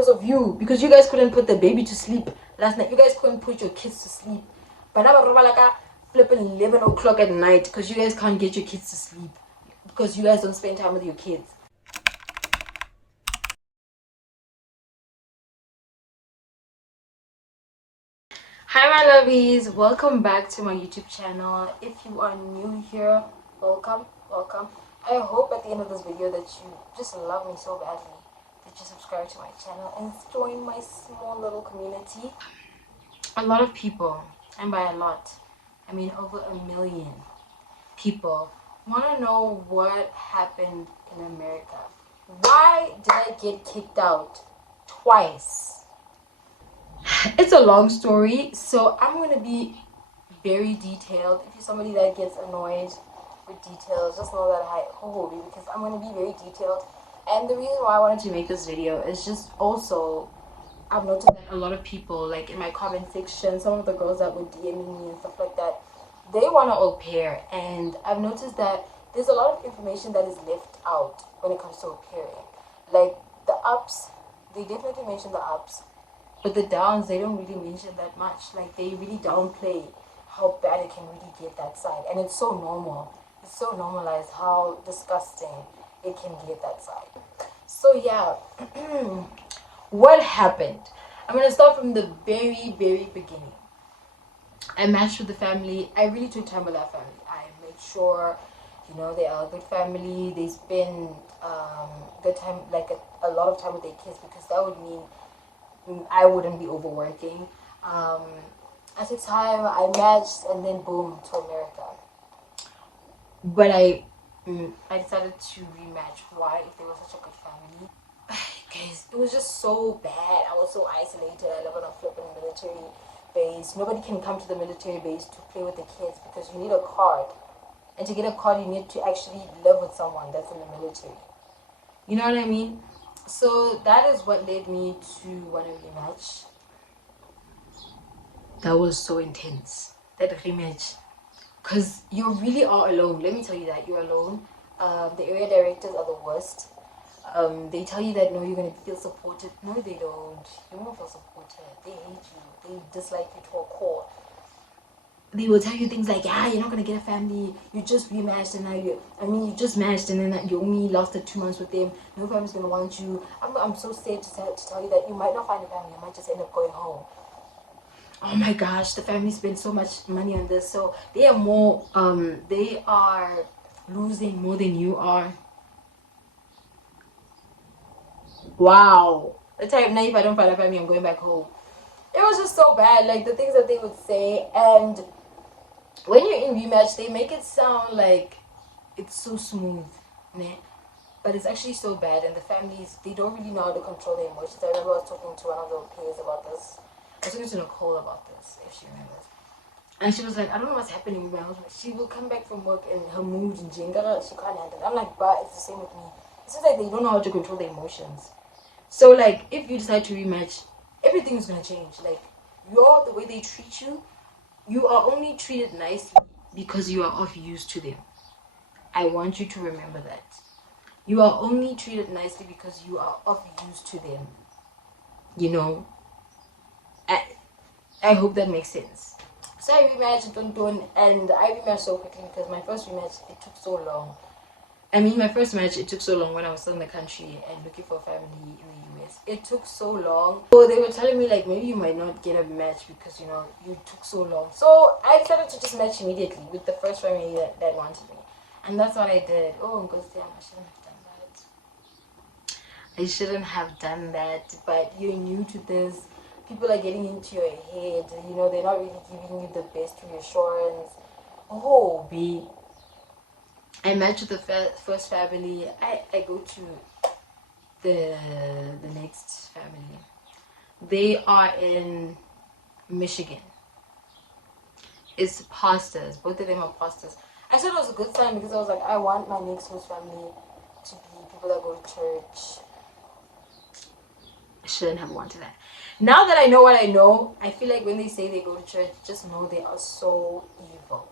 Because of you, because you guys couldn't put the baby to sleep last night. You guys couldn't put your kids to sleep. But now like flipping 11 o'clock at night because you guys can't get your kids to sleep because you guys don't spend time with your kids. Hi my lovies, welcome back to my YouTube channel. If you are new here, welcome. I hope at the end of this video that you just love me so badly that you subscribe to my channel and join my small little community. A lot of people, and by a lot I mean over 1 million people, want to know what happened in America. Why did I get kicked out twice? It's a long story, so I'm going to be very detailed. If you're somebody that gets annoyed with details, just know that I hold you because I'm going to be very detailed. And the reason why I wanted to make this video is just also I've noticed that a lot of people, like in my comment section, some of the girls that were DMing me and stuff like that, they want to au pair, and I've noticed that there's a lot of information that is left out when it comes to au pairing. Like the ups, they definitely mention the ups, but the downs, they don't really mention that much. Like they really downplay how bad it can really get that side, and it's so normal. It's so normalized how disgusting it can get that side. So yeah, what happened? I'm gonna start from the very beginning. I matched with the family. I really took time with that family. I made sure, they are a good family. They spend good time, like a lot of time with their kids, because that would mean I wouldn't be overworking. At the time, I matched, and then boom, to America. But I decided to rematch. Why? If they were such a good family. Guys, it was just so bad. I was so isolated. I live on a flipping military base. Nobody can come to the military base to play with the kids because you need a card. And to get a card, you need to actually live with someone that's in the military. You know what I mean? So that is what led me to want to rematch. That was so intense, that rematch. Because you really are alone. Let me tell you that. You're alone. The area directors are the worst. They tell you that no, you're gonna feel supported. No, they don't. You won't feel supported. They hate you. They dislike you to a core. They will tell you things like, yeah, you're not gonna get a family. You just rematched and now you just matched and then you only lasted 2 months with them. No family's gonna want you. I'm so sad to tell you that you might not find a family. You might just end up going home. Oh my gosh, the family spent so much money on this, so they are losing more than you are. Wow. The type now, if I don't find a family, I'm going back home. It was just so bad, like the things that they would say. And when you're in rematch, they make it sound like it's so smooth, né? But it's actually so bad. And the families, they don't really know how to control their emotions. I remember I was talking to one of the peers about this. I was talking to Nicole about this, if she remembers. And she was like, I don't know what's happening with my husband. She will come back from work and her mood and jingle, she can't handle it. I'm like, but it's the same with me. It's just like they don't know how to control their emotions. So like if you decide to rematch, everything is gonna change. Like the way they treat you, you are only treated nicely because you are of use to them. I want you to remember that. You are only treated nicely because you are of use to them. I hope that makes sense. So I rematched and I rematched so quickly because my first rematch, it took so long. My first match, it took so long when I was still in the country and looking for a family in the US. It took so long. So they were telling me like maybe you might not get a match because you took so long. So I decided to just match immediately with the first family that wanted me. And that's what I did. Oh, God damn, I shouldn't have done that. I shouldn't have done that, but you're new to this. People are getting into your head. They're not really giving you the best reassurance. Oh, B. I match with the first family. I go to the next family. They are in Michigan. It's pastors. Both of them are pastors. I thought it was a good sign because I was like, I want my next host family to be people that go to church. I shouldn't have wanted that. Now that I know what I know, I feel like when they say they go to church, just know they are so evil.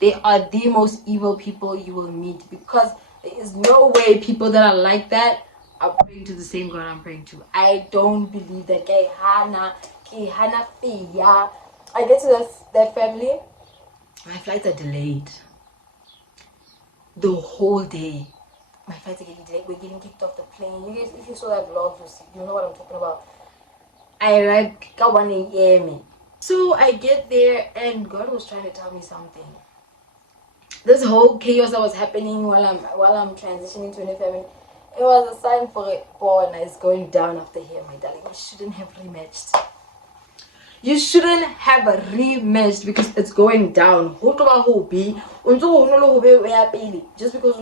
They are the most evil people you will meet because there is no way people that are like that are praying to the same God I'm praying to. I don't believe that. Hana Fia. I get to that family. My flights are delayed. The whole day. My flights are getting delayed. We're getting kicked off the plane. You guys, if you saw that vlog, you know what I'm talking about. I arrived at 1 a.m. So I get there and God was trying to tell me something. This whole chaos that was happening while I'm transitioning to a new family, it was a sign for it. Born is going down after here, my darling. You shouldn't have rematched. You shouldn't have a rematched because it's going down. Just because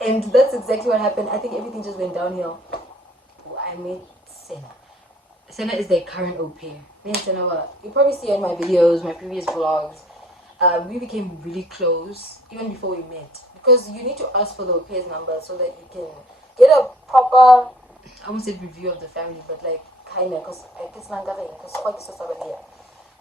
and that's exactly what happened. I think everything just went downhill. I met Senna. Senna is the current au pair. Me and Senna you probably see in my videos, my previous vlogs. We became really close even before we met, because you need to ask for the au pair's number so that you can get a proper, I won't say review of the family, but like kind of, because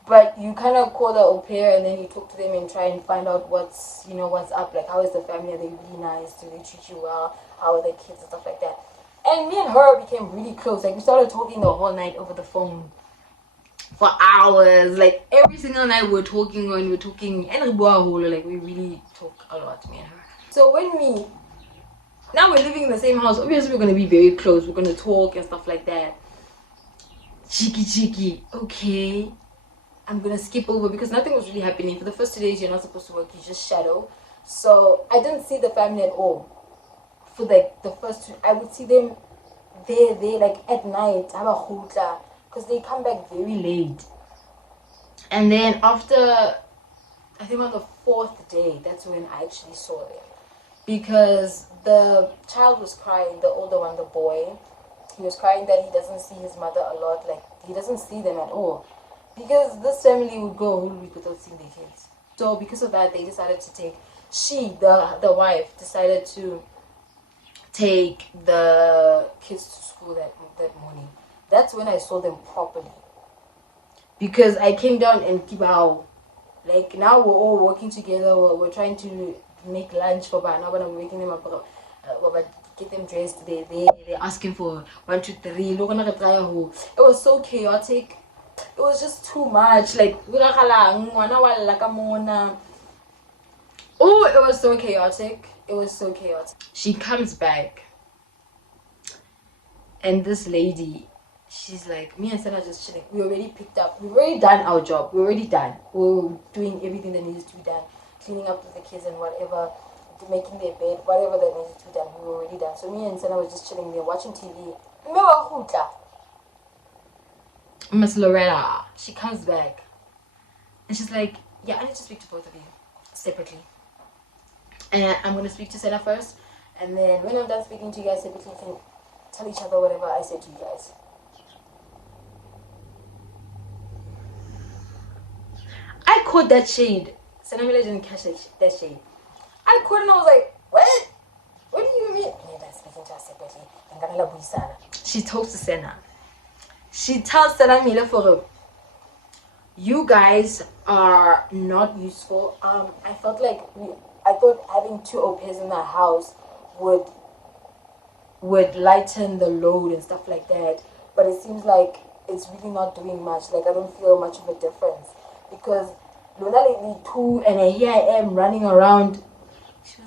but you kind of call the au pair and then you talk to them and try and find out what's up, like how is the family, are they really nice, do they treat you well, how are the kids and stuff like that. And me and her became really close. Like we started talking the whole night over the phone for hours. Like every single night we're talking and like we really talk a lot, me and her. So now we're living in the same house, obviously we're gonna be very close. We're gonna talk and stuff like that. Cheeky. Okay. I'm gonna skip over because nothing was really happening. For the first 2 days you're not supposed to work, you just shadow. So I didn't see the family at all. For like the first two, I would see them there like at night, because they come back very late. And then after, I think on the 4th day, that's when I actually saw them, because the child was crying, the older one, the boy, he was crying that he doesn't see his mother a lot, like he doesn't see them at all, because this family would go a whole week without seeing their kids. So because of that, they decided to take, the wife decided to take the kids to school that morning. That's when I saw them properly, because I came down and Kibao, like now we're all working together. We're trying to make lunch for Bana, but I'm waking them up, get them dressed. They're asking for 1, 2, 3. It was so chaotic. It was just too much. Like oh, it was so chaotic. She comes back, and this lady, she's like, me and Senna just chilling. We already picked up. We've already done our job. We're already done. We're doing everything that needs to be done. Cleaning up with the kids and whatever, making their bed, whatever that needs to be done, we were already done. So me and Senna were just chilling there, watching TV. Miss Loretta, she comes back, and she's like, yeah, I need to speak to both of you separately. And I'm going to speak to Senna first, and then when I'm done speaking to you guys separately, you can tell each other whatever I said to you guys. I caught that shade. Senna Miller didn't catch that shade. I caught it and I was like, what? What do you mean? I'm speaking to her separately. She talks to Senna. She tells Senna Miller for her, you guys are not useful. I felt like I thought having 2 au pairs in the house would lighten the load and stuff like that, but it seems like it's really not doing much. Like I don't feel much of a difference, because Luna lately 2 and here I am running around. She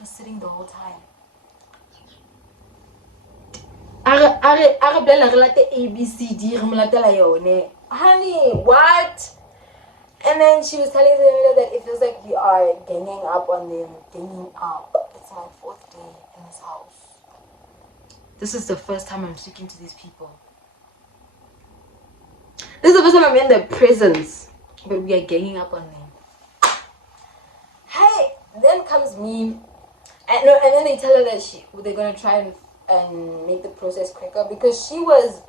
was sitting the whole time. ABCD, honey, what? And then she was telling them that it feels like we are ganging up on them. Ganging up. It's my 4th day in this house. This is the first time I'm speaking to these people. This is the first time I'm in their presence. But we are ganging up on them. Hey, then comes me. And then they tell her that they're going to try and make the process quicker, because she was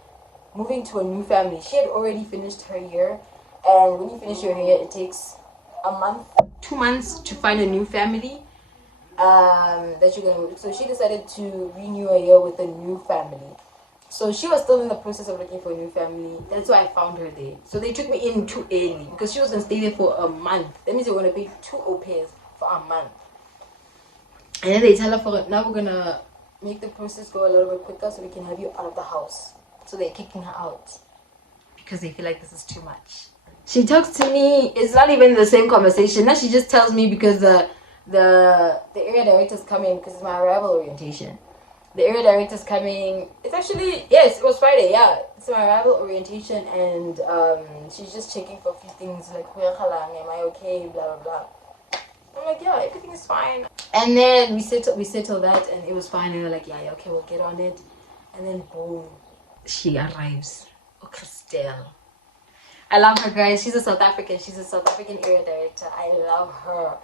moving to a new family. She had already finished her year. And when you finish your hair, it takes a month, 2 months to find a new family that you're gonna. So she decided to renew a year with a new family. So she was still in the process of looking for a new family. That's why I found her there. So they took me in too early, because she was gonna stay there for a month. That means they were gonna pay 2 au pairs for a month. And then they tell her, for now we're gonna make the process go a little bit quicker so we can have you out of the house. So they're kicking her out because they feel like this is too much. She talks to me. It's not even the same conversation. Now she just tells me because the area director's coming because it's my arrival orientation. The area director's coming. It's actually, yes, it was Friday. Yeah, it's my arrival orientation, and she's just checking for a few things like, am I okay? Blah blah blah. I'm like, yeah, everything is fine. And then we settled that, and it was fine. And we're like, yeah, okay, we'll get on it. And then boom, she arrives. Oh, Christelle. I love her, guys. She's a South African. She's a South African area director. I love her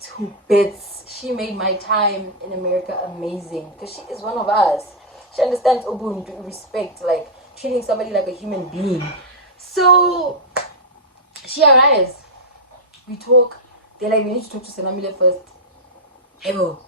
to bits. She made my time in America amazing because she is one of us. She understands Ubuntu, respect, like treating somebody like a human being. So she arrives. We talk. They're like, we need to talk to Senamile first. Hey, bro.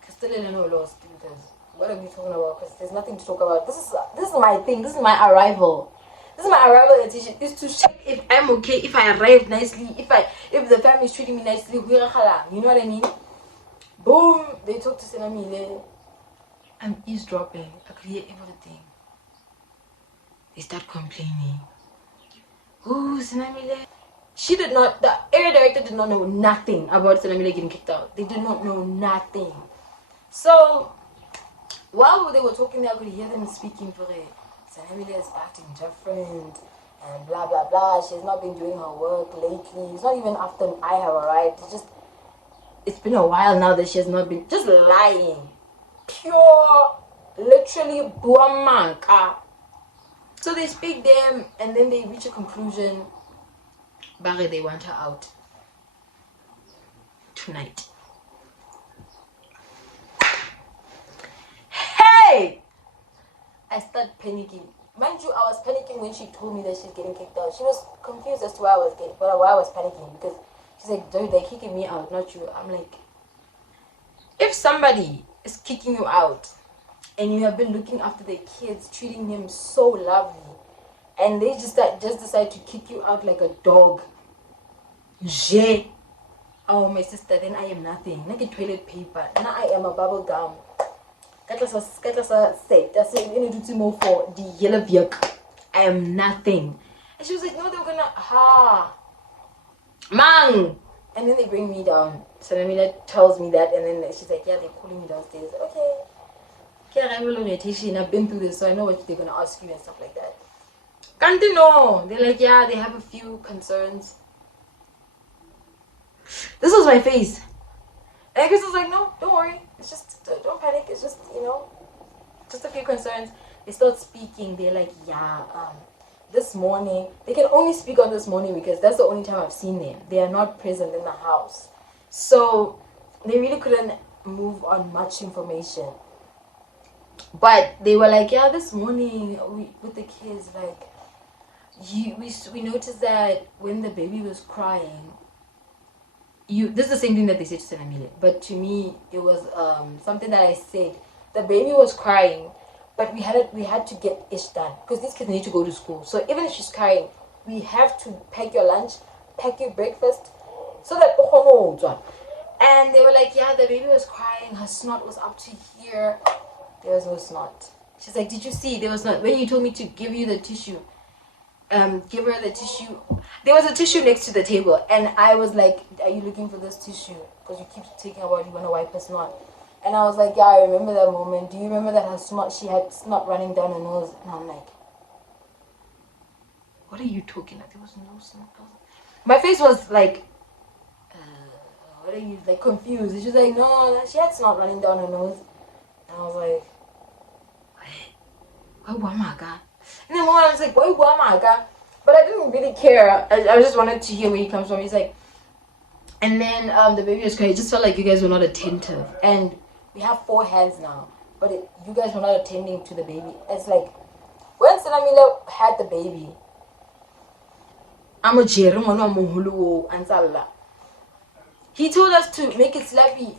Castellano no lost because what are we talking about? Because there's nothing to talk about. This is my thing. This is my arrival. This is my arrival attention, is to check if I'm okay, if I arrived nicely, if the family is treating me nicely. You know what I mean? Boom, they talk to Senamile. I'm eavesdropping. I could hear everything. They start complaining. Ooh, Senamile. The area director did not know nothing about Senamile getting kicked out. They did not know nothing. So, while they were talking, I could hear them speaking for it. Senamile is acting different and blah blah blah. She's not been doing her work lately. It's not even after I have arrived. It's been a while now that she has not been, just lying. Pure, literally buamaka. So they speak them and then they reach a conclusion. Barry, they want her out tonight. Hey! I start panicking. Mind you, I was panicking when she told me that she's getting kicked out. She was confused as to why I was panicking because she's like, dude, they're kicking me out, not you. I'm like, if somebody is kicking you out and you have been looking after their kids, treating them so lovely, and they just decide to kick you out like a dog, oh my sister, then I am nothing. Like a toilet paper. Now I am a bubble gum. I am nothing. And she was like, no, they were gonna Mang. And then they bring me down. So Namina tells me that, and then she's like, yeah, they're calling me downstairs. Okay. I've been through this, so I know what they're gonna ask you and stuff like that. Can't they know? They're like, yeah, they have a few concerns. This was my face. And Chris was like, no, don't worry. It's just, don't panic. It's just, just a few concerns. They start speaking. They're like, yeah, this morning, they can only speak on this morning because that's the only time I've seen them. They are not present in the house. So they really couldn't move on much information. But they were like, yeah, this morning with the kids, like, we noticed that when the baby was crying, this is the same thing that they said to Senamile, but to me it was something that I said. The baby was crying, but we had to get ish done because these kids need to go to school. So even if she's crying, we have to pack your lunch, pack your breakfast, so that and they were like, yeah, the baby was crying, her snot was up to here. There was no snot. She's like, did you see? There was not. When you told me to give you the tissue, give her the tissue. There was a tissue next to the table, and I was like, are you looking for this tissue? Because you keep taking about you want to wipe her snot. And I was like, yeah, I remember that moment. Do you remember that her snot, she had snot running down her nose? And I'm like, what are you talking about? There was no snot. My face was like, what are you, like, confused? And she was like, no, she had snot running down her nose. And I was like, why Wamaga? And then I was like, why Wamaga? But I didn't really care. I just wanted to hear where he comes from. He's like, and then the baby was crying. It just felt like you guys were not attentive. And we have 4 hands now, but you guys were not attending to the baby. It's like, when Senamile had the baby, I'm a Jerry, he told us to make it slappy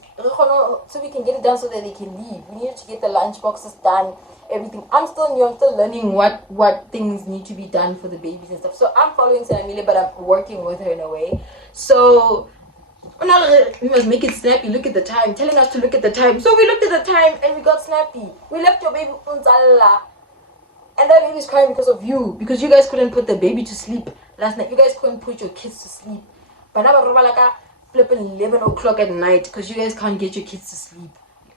so we can get it done so that they can leave. We needed to get the lunch boxes done, everything. I'm still new. I'm still learning what things need to be done for the babies and stuff. So I'm following Senamile, but I'm working with her in a way. So Oh, no, we must make it snappy. Look at the time. Telling us to look at the time. So we looked at the time and we got snappy. We left your baby unzalla. And that baby's crying because of you. Because you guys couldn't put the baby to sleep last night. You guys couldn't put your kids to sleep. But now flipping 11 o'clock at night because you guys can't get your kids to sleep.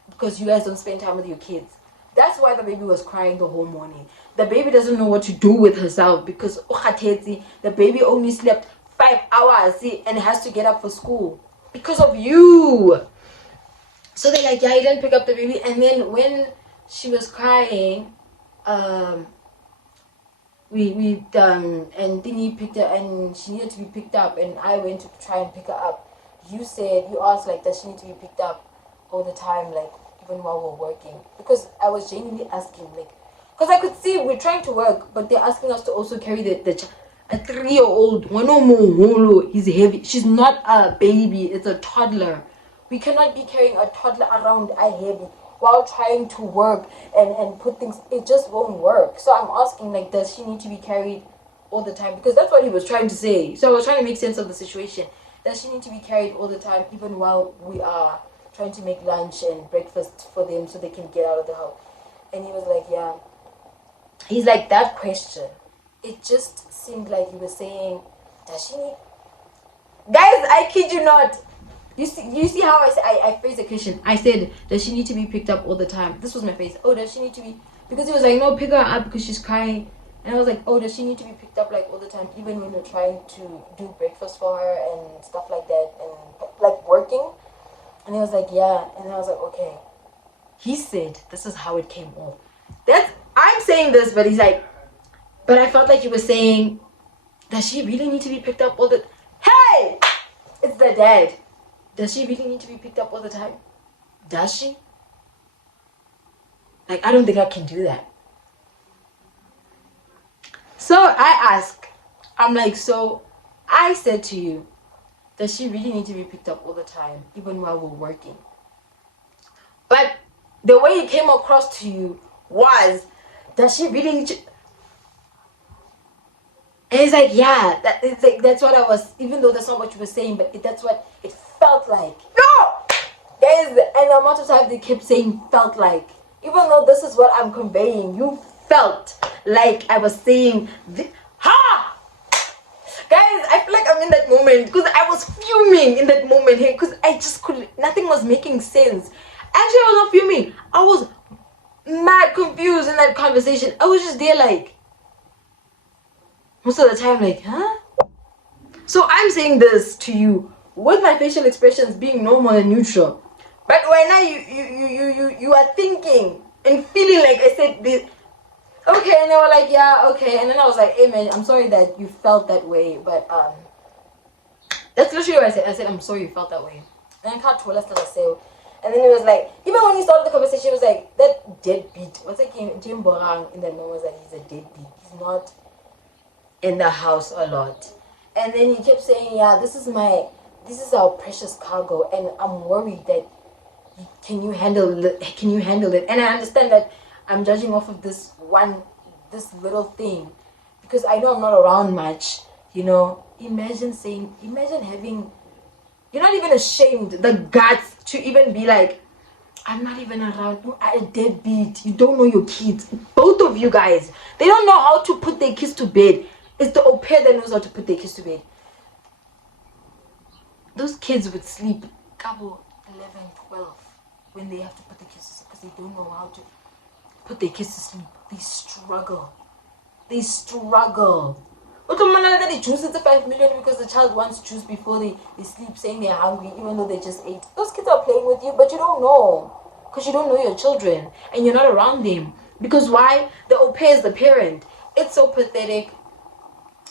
Because you guys don't spend time with your kids. That's why the baby was crying the whole morning. The baby doesn't know what to do with herself because the baby only slept 5 hours and has to get up for school. Because of you. So they're like, yeah, you didn't pick up the baby. And then when she was crying, we and Thingy picked her and she needed to be picked up and I went to try and pick her up. You asked like, does she need to be picked up all the time, like even while we're working? Because I was genuinely asking, like, because I could see we're trying to work, but they're asking us to also carry a 3-year-old. He's heavy. She's not a baby, it's a toddler. We cannot be carrying a toddler around heavy while trying to work and put things. It just won't work. So I'm asking, like, does she need to be carried all the time? Because that's what he was trying to say. So I was trying to make sense of the situation. Does she need to be carried all the time, even while we are trying to make lunch and breakfast for them so they can get out of the house? And he was like, yeah. He's like, that question, it just seemed like he was saying, does she need... Guys, I kid you not. You see how I phrased the question. I said, does she need to be picked up all the time? This was my face. Oh, does she need to be... Because he was like, no, pick her up because she's crying. And I was like, oh, does she need to be picked up like all the time, even when we're trying to do breakfast for her and stuff like that and like working? And he was like, yeah. And I was like, okay. He said, this is how it came off. I'm saying this, but he's like, but I felt like he was saying, does she really need to be picked up all the... Hey! It's the dad. Does she really need to be picked up all the time? Does she? Like, I don't think I can do that. So I ask, I'm like, so I said to you, does she really need to be picked up all the time, even while we're working? But the way it came across to you was, does she really need to... And he's like, yeah, that's what I was, even though that's not what you were saying, but that's what it felt like. No! Guys, and the amount of time they kept saying felt like, even though this is what I'm conveying, you felt like I was saying, ha! Guys, I feel like I'm in that moment, because I was fuming in that moment here, because I just couldn't, nothing was making sense. Actually, I was not fuming. I was mad confused in that conversation. I was just there like, most of the time, like, huh? So I'm saying this to you with my facial expressions being normal and neutral. But when you are thinking and feeling like I said this, okay, and they were like, yeah, okay, and then I was like, hey man, I'm sorry that you felt that way, but that's literally what I said. I said, I'm sorry you felt that way. And I can't tell us that I say. And then he was like, even when he started the conversation, he was like, that deadbeat. What's it came? Jim Borang in the moment was that he's a deadbeat. He's not in the house a lot. And then he kept saying, yeah, this is our precious cargo, and I'm worried that can you handle it? And I understand that I'm judging off of this little thing, because I know I'm not around much, you know. Imagine having, you're not even ashamed, the guts to even be like, I'm not even around. You are a deadbeat. You don't know your kids. Both of you guys, they don't know how to put their kids to bed. It's the aupair that knows how to put their kids to bed. Those kids would sleep couple 11, 12 when they have to put their kids to sleep, because they don't know how to put their kids to sleep. They struggle. But the man that they juice, it's a 5 million because the child wants juice before they sleep, saying they're hungry even though they just ate. Those kids are playing with you, but you don't know, because you don't know your children and you're not around them. Because why? The au pair is the parent. It's so pathetic.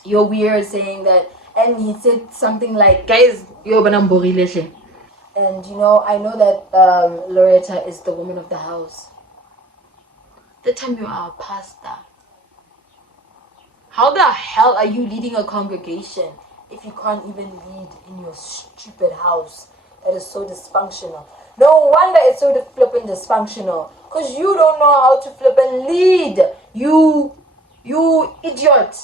You're weird saying that. And he said something like, guys, yo banamborileshe. And you know, I know that Loretta is the woman of the house. That time you are a pastor. How the hell are you leading a congregation if you can't even lead in your stupid house that is so dysfunctional? No wonder it's so flippin' dysfunctional, because you don't know how to flip and lead. You idiot.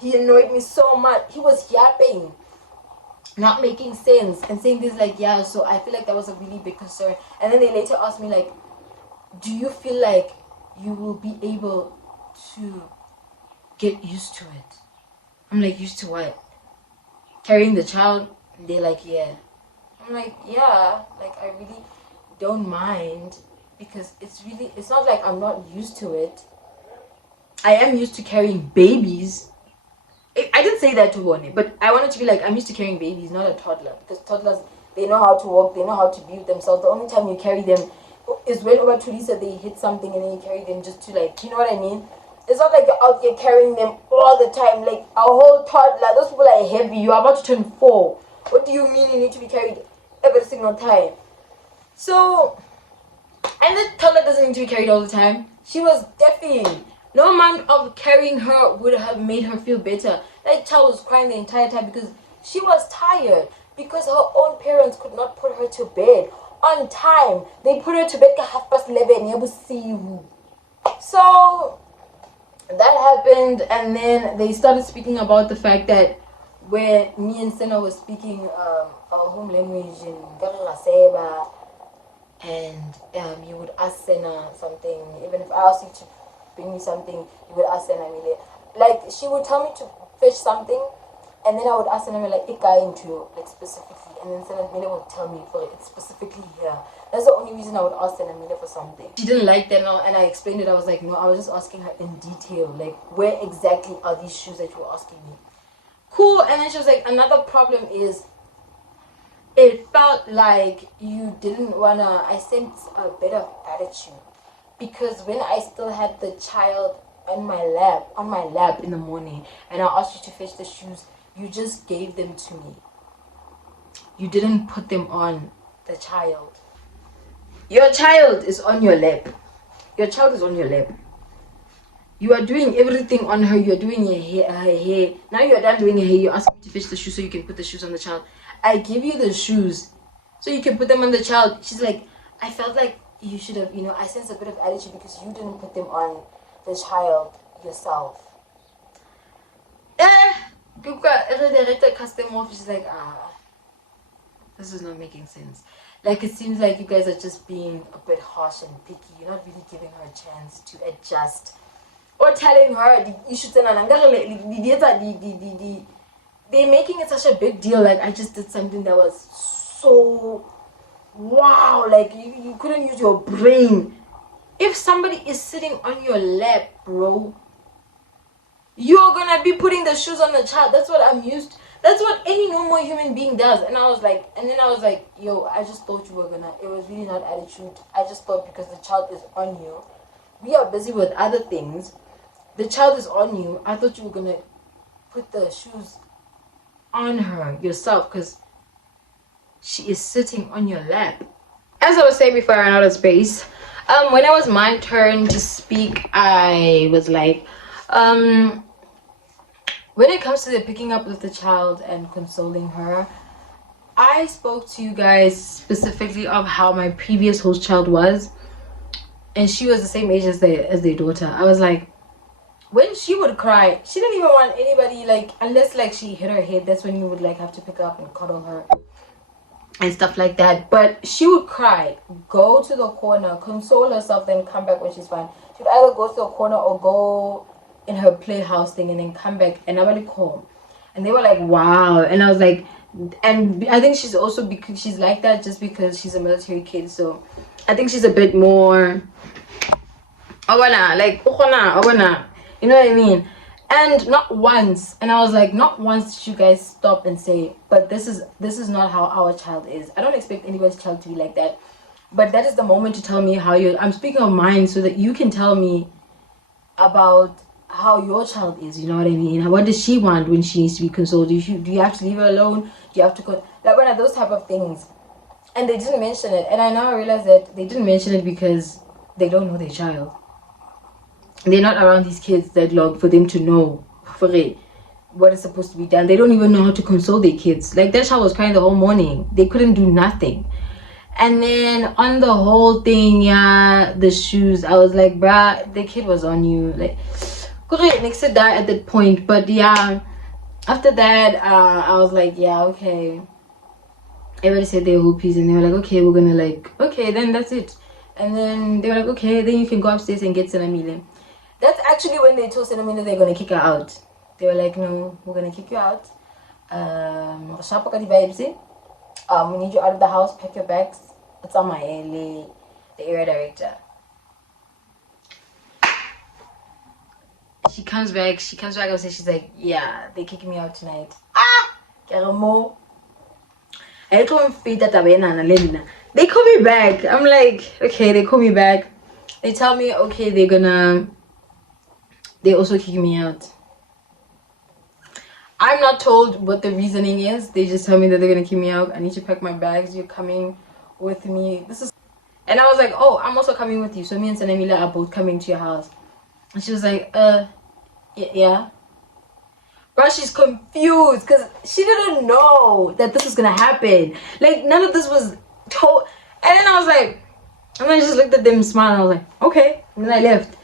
He annoyed me so much. He was yapping. not making sense and saying things like, yeah, so I feel like that was a really big concern. And then they later asked me, like, do you feel like you will be able to get used to it? I'm like, used to what? Carrying the child? They're like, yeah. I'm like, yeah, like I really don't mind, because it's not like I'm not used to it. I am used to carrying babies. I didn't say that to Bonnie, but I wanted to be like, I'm used to carrying babies, not a toddler, because toddlers, they know how to walk, they know how to be with themselves. The only time you carry them is when over to Lisa they hit something and then you carry them just to, like, you know what I mean? It's not like you're out here carrying them all the time, like a whole toddler. Those people are heavy. You're about to turn 4. What do you mean you need to be carried every single time? So, and the toddler doesn't need to be carried all the time. She was deafening. No amount of carrying her would have made her feel better. That child was crying the entire time because she was tired. Because her own parents could not put her to bed on time. They put her to bed at 11:30. So that happened, and then they started speaking about the fact that when me and Senna was speaking our home language in Galaseba, and you would ask Senna something, even if I asked you to bring me something, you would ask Senna, like, she would tell me to fetch something, and then I would ask Senna, like, it guy into, like, specifically, and then Senna would tell me for it specifically here. That's the only reason I would ask Senna for something. She didn't like that now, and I explained it. I was like, no, I was just asking her in detail, like, where exactly are these shoes that you were asking me? Cool. And then she was like, another problem is, it felt like you didn't wanna, I sensed a bit of attitude, because when I still had the child on my lap in the morning, and I asked you to fetch the shoes, you just gave them to me. You didn't put them on the child. Your child is on your lap. Your child is on your lap. You are doing everything on her. You're doing her hair. Now you're done doing her hair. You ask me to fetch the shoes so you can put the shoes on the child. I give you the shoes so you can put them on the child. She's like, I felt like you should have, I sense a bit of attitude because you didn't put them on the child yourself. The customer office is like, this is not making sense. Like, it seems like you guys are just being a bit harsh and picky. You're not really giving her a chance to adjust, or telling her you should say, they're making it such a big deal. Like, I just did something that was so wow, like you couldn't use your brain. If somebody is sitting on your lap, bro, you're gonna be putting the shoes on the child. That's what I'm used to. That's what any normal human being does. And I was like, yo, I just thought you were gonna, it was really not attitude. I just thought because the child is on you, we are busy with other things, the child is on you, I thought you were gonna put the shoes on her yourself because she is sitting on your lap. As I was saying before I ran out of space, when it was my turn to speak, I was like, when it comes to the picking up of the child and consoling her, I spoke to you guys specifically of how my previous host child was, and she was the same age as their daughter. I was like, when she would cry, she didn't even want anybody, like, unless like she hit her head, that's when you would like have to pick up and cuddle her and stuff like that. But she would cry, go to the corner, console herself, then come back when she's fine. She would either go to the corner or go in her playhouse thing and then come back, and I really home. And they were like, wow. And I was like, and I think she's also, because she's like that just because she's a military kid, so I think she's a bit more like you know what I mean. And not once, and I was like, not once did you guys stop and say, but this is not how our child is. I don't expect anybody's child to be like that, but that is the moment to tell me how you, I'm speaking of mine so that you can tell me about how your child is, you know what I mean? What does she want when she needs to be consoled? Do you have to leave her alone? Do you have to like one of those type of things? And they didn't mention it, and I now realize that they didn't mention it because they don't know their child. They're not around these kids that long for them to know what is supposed to be done. They don't even know how to console their kids. Like, that child was crying the whole morning. They couldn't do nothing. And then on the whole thing, yeah, the shoes, I was like, bruh, the kid was on you. Like, next to die at that point. But yeah, After that, I was like, yeah, okay. Everybody said their whole piece, and they were like, okay, we're gonna like, okay, then that's it. And then they were like, okay, then you can go upstairs and get Senamile. That's actually when they told Senamile they're gonna kick her out. They were like, no, we're gonna kick you out. We need you out of the house, pack your bags. It's on my the area director. She comes back and says, she's like, yeah, they're kicking me out tonight. Keremo. They call me back. I'm like, okay, they call me back. They tell me, okay, they also kick me out. I'm not told what the reasoning is. They just tell me that they're gonna kick me out. I need to pack my bags. You're coming with me. And I was like, oh, I'm also coming with you. So me and Sanamila are both coming to your house. And she was like, yeah. Bro, she's confused because she didn't know that this was gonna happen. Like, none of this was told. And then I was like, and then I just looked at them and smiled, and I was like, okay. And then I left.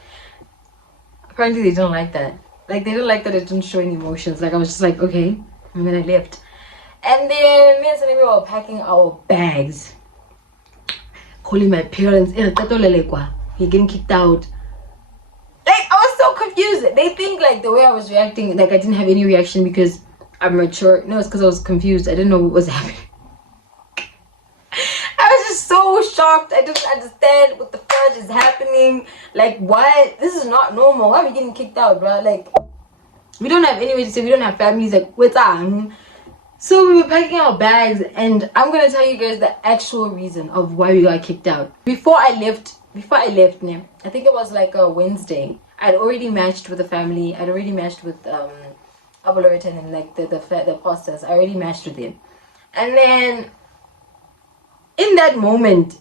Apparently, they didn't like that. Like, they didn't like that it didn't show any emotions. Like, I was just like, okay. And then I left. And then me and Sanemi were packing our bags. Calling my parents. You're getting kicked out. Like, I was so confused. They think like the way I was reacting, like I didn't have any reaction because I'm mature. No, it's because I was confused. I didn't know what was happening. I was just so shocked. I didn't understand what the fudge is happening. Like, what? This is not normal. Why are we getting kicked out, bro? Like, we don't have anywhere to stay. We don't have families. Like, what's on? So we were packing our bags, and I'm gonna tell you guys the actual reason of why we got kicked out. Before I left, I think it was like a Wednesday. I'd already matched with the family. I'd already matched with Abularitan and like the pastors. I already matched with them, and then in that moment,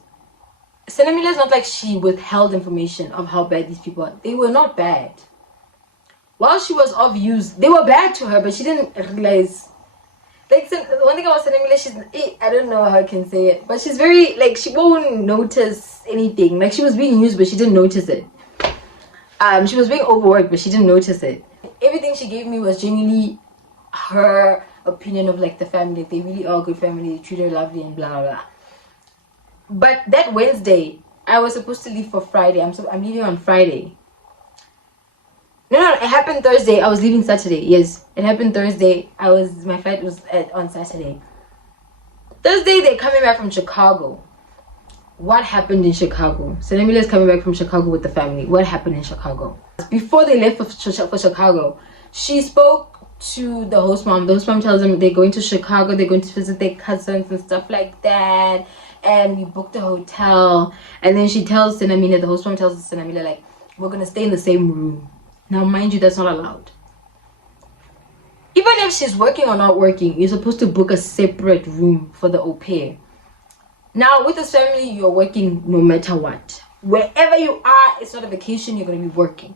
Senamila is not like she withheld information of how bad these people are. They were not bad. While she was of use, they were bad to her, but she didn't realize. Like, one thing about Senamila, I don't know how I can say it, but she's very, like, she won't notice anything. Like, she was being used, but she didn't notice it. She was being overworked, but she didn't notice it. Everything she gave me was genuinely her opinion of, like, the family. Like, they really are a good family. They treat her lovely and blah, blah, blah. But that Wednesday, I was supposed to leave for Friday. I'm leaving on Friday. No, it happened Thursday. I was leaving Saturday. Yes, it happened Thursday. My flight was on Saturday. Thursday, they're coming back from Chicago. What happened in Chicago? Senamila is coming back from Chicago with the family. What happened in Chicago? Before they left for Chicago, she spoke to the host mom. The host mom tells them they're going to Chicago. They're going to visit their cousins and stuff like that. And we booked a hotel. And then she tells Senamila, the host mom tells Senamila, like, we're going to stay in the same room. Now, mind you, that's not allowed. Even if she's working or not working, you're supposed to book a separate room for the au pair. Now, with this family, you're working no matter what. Wherever you are, it's not a vacation, you're going to be working.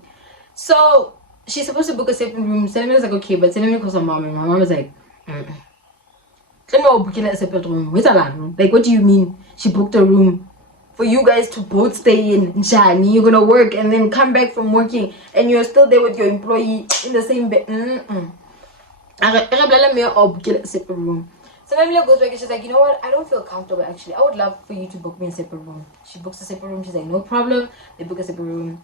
So, she's supposed to book a separate room. Senemi was like, okay, but Senemi calls her mom, and my mom was like, booking a separate room. Like, what do you mean? She booked a room for you guys to both stay in Njani. You're gonna work and then come back from working and you're still there with your employee in the same bed. Separate room. So Namila goes back and she's like, you know what? I don't feel comfortable actually. I would love for you to book me a separate room. She books a separate room. She's like, no problem. They book a separate room.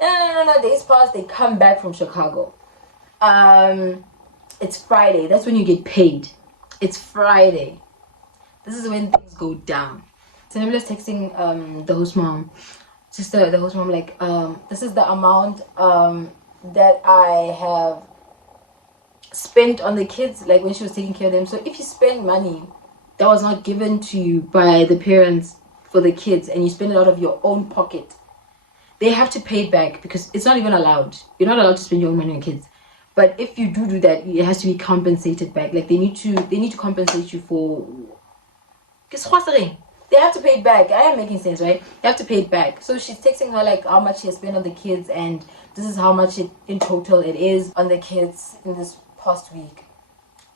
No. Days pass. They come back from Chicago. It's Friday. That's when you get paid. It's Friday. This is when things go down. So Namila's texting the host mom, the host mom, like, this is the amount that I have spent on the kids, like when she was taking care of them. So if you spend money that was not given to you by the parents for the kids and you spend it out of your own pocket, they have to pay it back because it's not even allowed. You're not allowed to spend your own money on kids. But if you do that, it has to be compensated back. Like they need to compensate you for. They have to pay it back. I am making sense, right? They have to pay it back. So she's texting her like how much she has spent on the kids, and this is how much in total it is on the kids in this past week.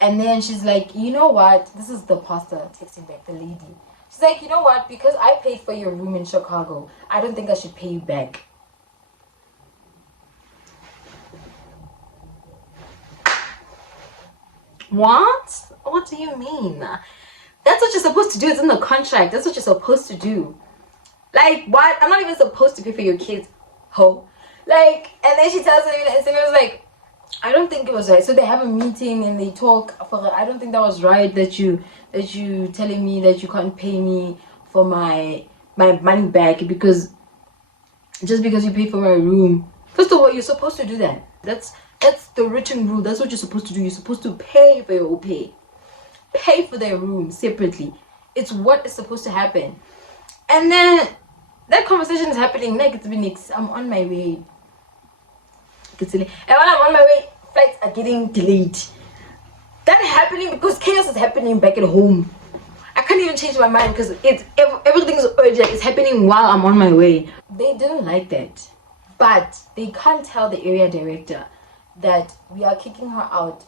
And then she's like, you know what? This is the pastor texting back, the lady. She's like, you know what? Because I paid for your room in Chicago, I don't think I should pay you back. What? What do you mean? That's what you're supposed to do. It's in the contract. That's what you're supposed to do. Like, what? I'm not even supposed to pay for your kids, ho. Like, and then she tells me, and it was like, I don't think it was right. So they have a meeting and they talk. I don't think that was right. That you telling me that you can't pay me for my money back because just because you pay for my room. First of all, you're supposed to do that. That's the written rule. That's what you're supposed to do. You're supposed to pay for your pay. Pay for their room separately. It's what is supposed to happen. And then that conversation is happening. Like, it's been I'm on my way. And when I'm on my way, flights are getting delayed. That happening because chaos is happening back at home. I can't even change my mind because everything is urgent. It's happening while I'm on my way. They didn't like that, but they can't tell the area director that we are kicking her out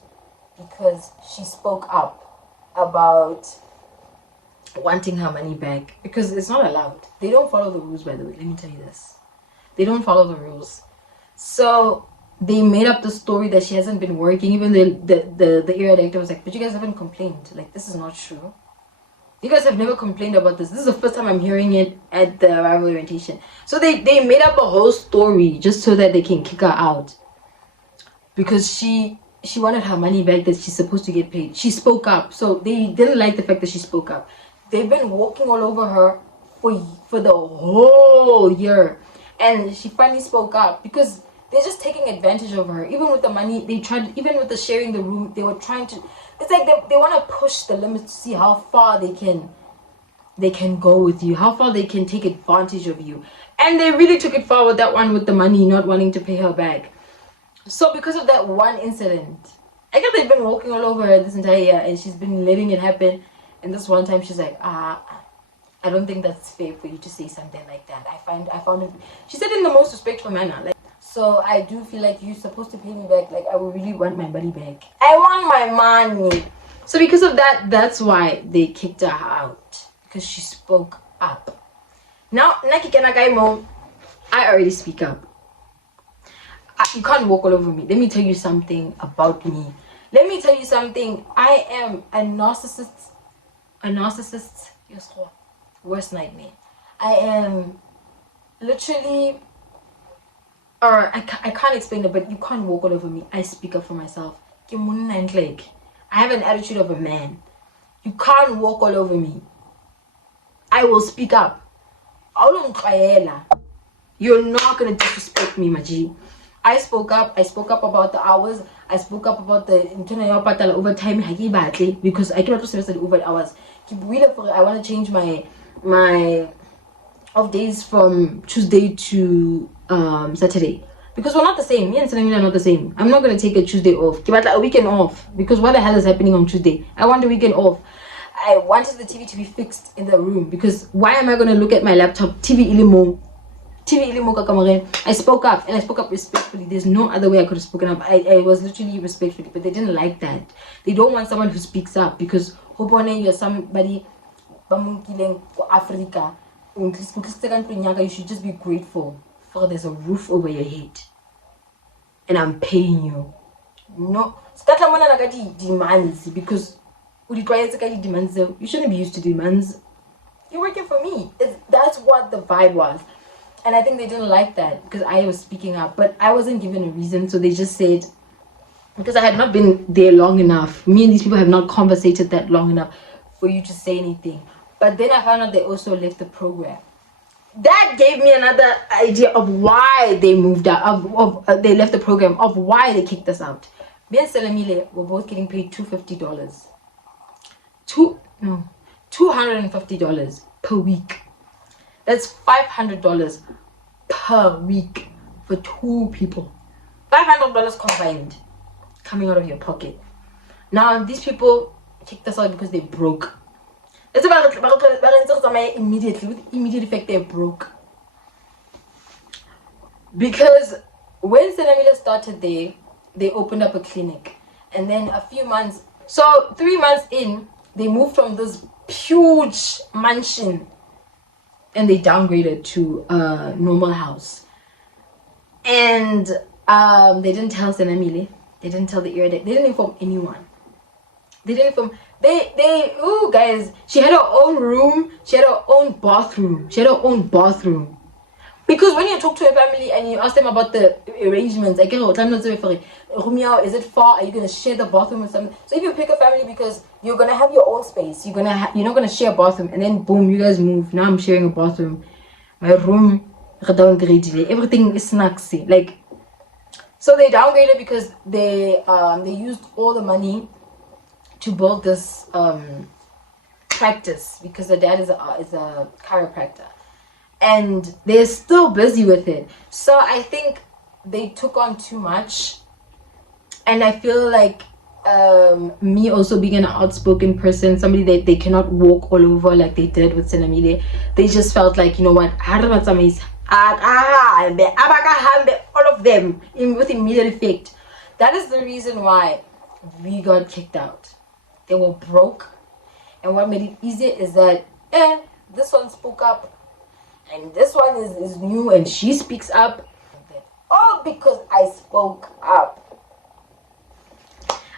because she spoke up about wanting her money back, because it's not allowed. They don't follow the rules, by the way. Let me tell you this. They don't follow the rules. So they made up the story that she hasn't been working. Even the area director was like, but you guys haven't complained. Like, this is not true. You guys have never complained about this. This is the first time I'm hearing it at the arrival orientation. So they made up a whole story just so that they can kick her out, because she wanted her money back that she's supposed to get paid. She spoke up. So they didn't like the fact that she spoke up. They've been walking all over her for the whole year, and she finally spoke up because they're just taking advantage of her. Even with the money, they tried. Even with the sharing the room, they were trying to. It's like they want to push the limits to see how far they can go with you, how far they can take advantage of you. And they really took it far with that one with the money, not wanting to pay her back. So because of that one incident, I guess they've been walking all over her this entire year, and she's been letting it happen. And this one time she's like, I don't think that's fair for you to say something like that. I found it. She said in the most respectful manner. Like, so I do feel like you're supposed to pay me back. Like, I would really want my money back. I want my money. So because of that, that's why they kicked her out, because she spoke up. Now, I already speak up. You can't walk all over me. Let me tell you something about me. Let me tell you something. I am a narcissist. Yes, worst nightmare. I am literally, or I can't explain it, but you can't walk all over me. I speak up for myself. I have an attitude of a man. You can't walk all over me. I will speak up. You're not gonna disrespect me, Maji. I spoke up about the hours. I spoke up about the internal overtime because I cannot do the over hours. I want to change my off days from Tuesday to Saturday, because we're not the same. Me and Salamina are not the same. I'm not gonna take a Tuesday off. A weekend off, because what the hell is happening on Tuesday? I want a weekend off. I wanted the TV to be fixed in the room, because why am I gonna look at my laptop? TV ilimo. I spoke up, and I spoke up respectfully. There's no other way I could have spoken up. I was literally respectfully, but they didn't like that. They don't want someone who speaks up, because you're somebody Africa. You should just be grateful for there's a roof over your head, and I'm paying you. No, demands, because you shouldn't be used to demands. You're working for me. That's what the vibe was. And I think they didn't like that, because I was speaking up, but I wasn't given a reason. So they just said, because I had not been there long enough, me and these people have not conversated that long enough for you to say anything. But then I found out they also left the program. That gave me another idea of why they moved out, they left the program, of why they kicked us out. Me and Selamile were both getting paid $250. $250 per week. That's $500 per week for 2 people. $500 combined, coming out of your pocket. Now these people kicked us out because they broke. It's about immediately, with immediate effect they're broke. Because when Senamila started there, they opened up a clinic, and then a few months, so 3 months in, they moved from this huge mansion and they downgraded to a normal house. And they didn't tell Senamile, they didn't tell the area, they didn't inform anyone. They didn't film. Ooh, guys, she had her own room. She had her own bathroom. She had her own bathroom. Because when you talk to a family and you ask them about the arrangements, like, Romeo, is it far? Are you gonna share the bathroom with someone? So if you pick a family because you're gonna have your own space, you're not gonna share a bathroom, and then boom, you guys move. Now I'm sharing a bathroom. My room, everything is snacksy. Like, so they downgraded because they used all the money to build this practice, because the dad is a chiropractor, and they're still busy with it. So I think they took on too much, and I feel like me also being an outspoken person, somebody that they cannot walk all over like they did with Senamile, they just felt like, you know what, all of them with immediate effect. That is the reason why we got kicked out. They were broke, and what made it easier is that this one spoke up, and this one is new and she speaks up, all because I spoke up.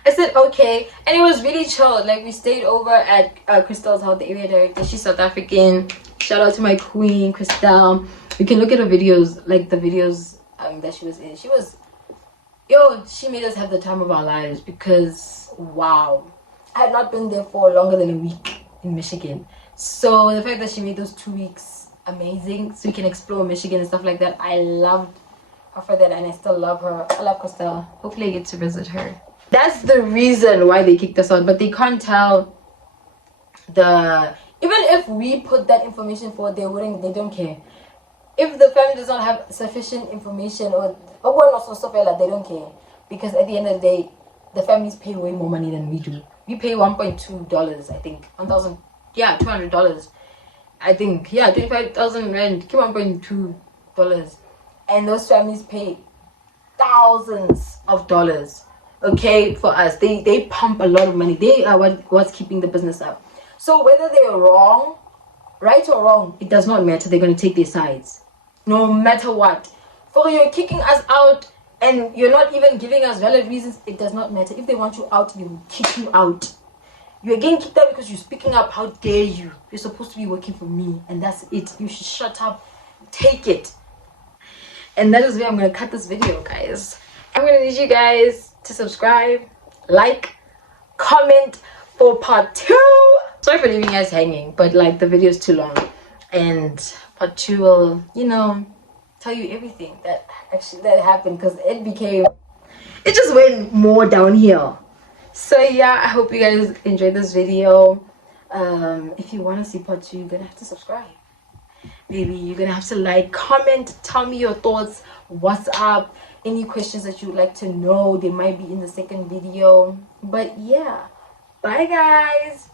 I said okay, and it was really chill. Like, we stayed over at Crystal's house, the area director. She's South African. Shout out to my queen, Crystal. You can look at her videos, like the videos that she was in. She made us have the time of our lives, because wow, I had not been there for longer than a week in Michigan. So the fact that she made those 2 weeks amazing, so we can explore Michigan and stuff like that, I loved her for that, and I still love her. I love Crystal. Hopefully I get to visit her. That's the reason why they kicked us out, but they can't tell even if we put that information forward, they don't care. If the family does not have sufficient information, or they don't care, because at the end of the day, the families pay way more money than we do. We pay $1.2, I think, $200, I think, 25,000 rand, $1.2, and those families pay thousands of dollars. Okay, for us, they pump a lot of money. They are what's keeping the business up. So whether they're wrong, right or wrong, it does not matter. They're going to take their sides, no matter what. For you're kicking us out and you're not even giving us valid reasons, it does not matter. If they want you out, they will kick you out. You're getting kicked out because you're speaking up. How dare you? You're supposed to be working for me, and that's it. You should shut up, take it. And that is where I'm going to cut this video, guys. I'm going to need you guys to subscribe, like, comment for part 2. Sorry for leaving you guys hanging, but like, the video is too long, and part 2 will, tell you everything that happened, because it just went more downhill. So yeah, I hope you guys enjoyed this video. If you want to see part 2, you're gonna have to subscribe. Maybe you're gonna have to like, comment, tell me your thoughts, what's up, any questions that you'd like to know. They might be in the second video. But yeah, bye guys.